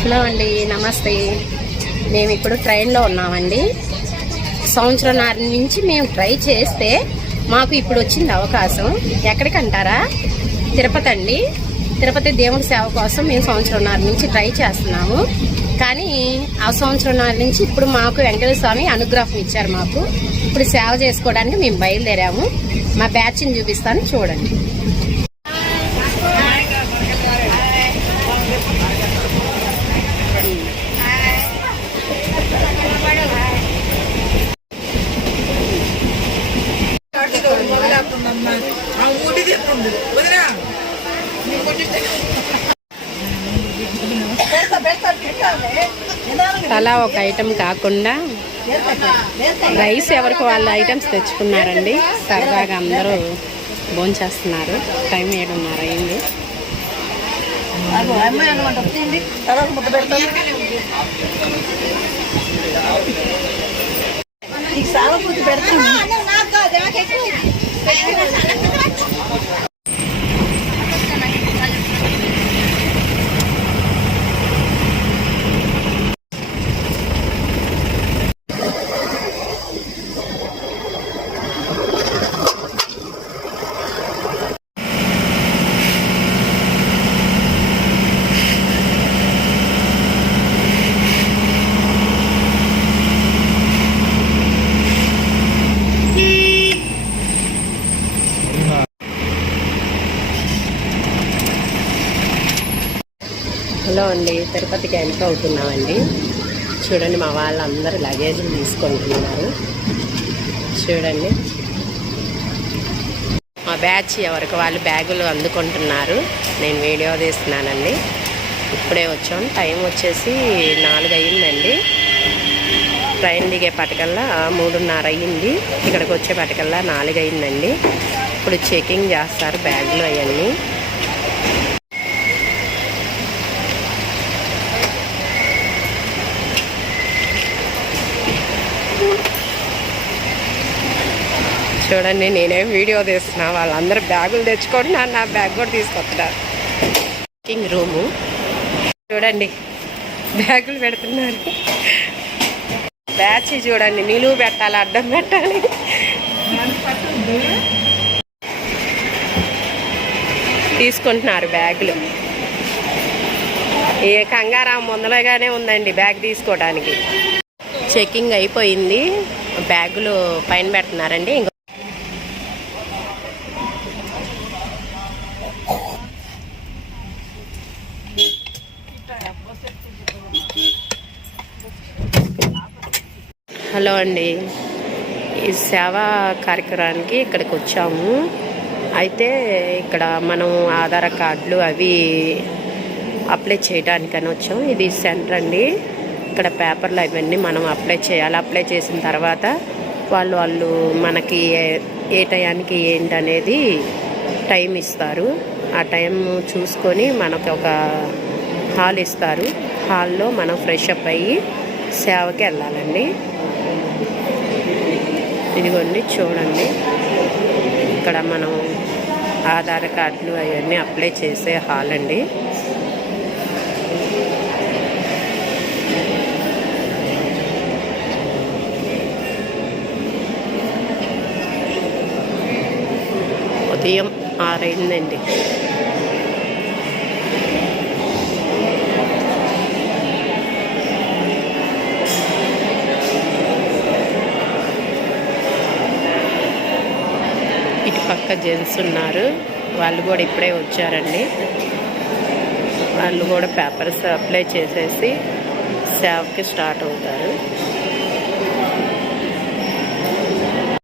Hello అండి, నమస్తే. మేము ఇప్పుడు ట్రైన్లో ఉన్నామండి. సంవత్సరంన్నర నుంచి మేము ట్రై చేస్తే మాకు ఇప్పుడు వచ్చింది అవకాశం. ఎక్కడికంటారా? తిరుపతి అండి. తిరుపతి దేవుడి సేవ కోసం మేము సంవత్సరంన్నర నుంచి ట్రై చేస్తున్నాము. కానీ ఆ సంవత్సరంన్నర నుంచి ఇప్పుడు మాకు వెంకటేశ్వర స్వామి అనుగ్రహం ఇచ్చారు. మాకు ఇప్పుడు సేవ చేసుకోవడానికి మేము బయలుదేరాము. మా బ్యాచ్ని చూపిస్తాను, చూడండి. అలా ఒక ఐటెం కాకుండా రైస్ ఎవరికి వాళ్ళ ఐటమ్స్ తెచ్చుకున్నారండి. సరదాగా అందరూ భోంచేస్తున్నారు. టైం 7:30 అయింది. హలో అండి, తిరుపతికి ఎంటర్ అవుతున్నామండి. చూడండి, మా వాళ్ళందరూ లగేజ్లు తీసుకుంటున్నారు. చూడండి, మా బ్యాచ్ ఎవరికి వాళ్ళు బ్యాగులు అందుకుంటున్నారు. నేను వీడియో తీస్తున్నానండి. ఇప్పుడే వచ్చాం. టైం వచ్చేసి 4 అయ్యిందండి. ట్రైన్ దిగే పట్టకల్లా 3:30 అయ్యింది. ఇక్కడికి వచ్చే పట్టకల్లా 4 అయ్యిందండి. ఇప్పుడు చెకింగ్ చేస్తారు బ్యాగులు అవన్నీ. చూడండి, నేనేం వీడియో తీస్తున్నా, వాళ్ళందరూ బ్యాగులు తెచ్చుకుంటున్నారు. నా బ్యాగ్ కూడా తీసుకొస్తున్నారు. చెకింగ్ రూము చూడండి, బ్యాగులు పెడుతున్నారు. బ్యాచ్ చూడండి, నిలువు పెట్టాలి, అడ్డం పెట్టాలి. తీసుకుంటున్నారు బ్యాగులు. ఏ కంగారాం ముందరగానే ఉందండి బ్యాగ్ తీసుకోవడానికి. చెకింగ్ అయిపోయింది. బ్యాగులు పైన పెడుతున్నారండి. హలో అండి, ఈ సేవా కార్యక్రమానికి ఇక్కడికి వచ్చాము. అయితే ఇక్కడ మనం ఆధార్ కార్డులు అవి అప్లై చేయడానికని వచ్చాము. ఇది సెంటర్ అండి. ఇక్కడ పేపర్లు అవన్నీ మనం అప్లై చేయాలి. అప్లై చేసిన తర్వాత వాళ్ళు మనకి ఏ టయానికి ఏంటనేది టైం ఇస్తారు. ఆ టైం చూసుకొని మనకు ఒక హాల్ ఇస్తారు. హాల్లో మనం ఫ్రెష్ అప్ అయ్యి సేవకి వెళ్ళాలండి. ఇదిగోండి, చూడండి, ఇక్కడ మనం ఆధార్ కార్డులు అవన్నీ అప్లై చేసే హాల్ అండి. ఉదయం 6 అయిందండి. ఇటు పక్క జెంట్స్ ఉన్నారు. వాళ్ళు కూడా ఇప్పుడే వచ్చారండి. వాళ్ళు కూడా పేపర్స్ అప్లై చేసేసి సేవకి స్టార్ట్ అవుతారు.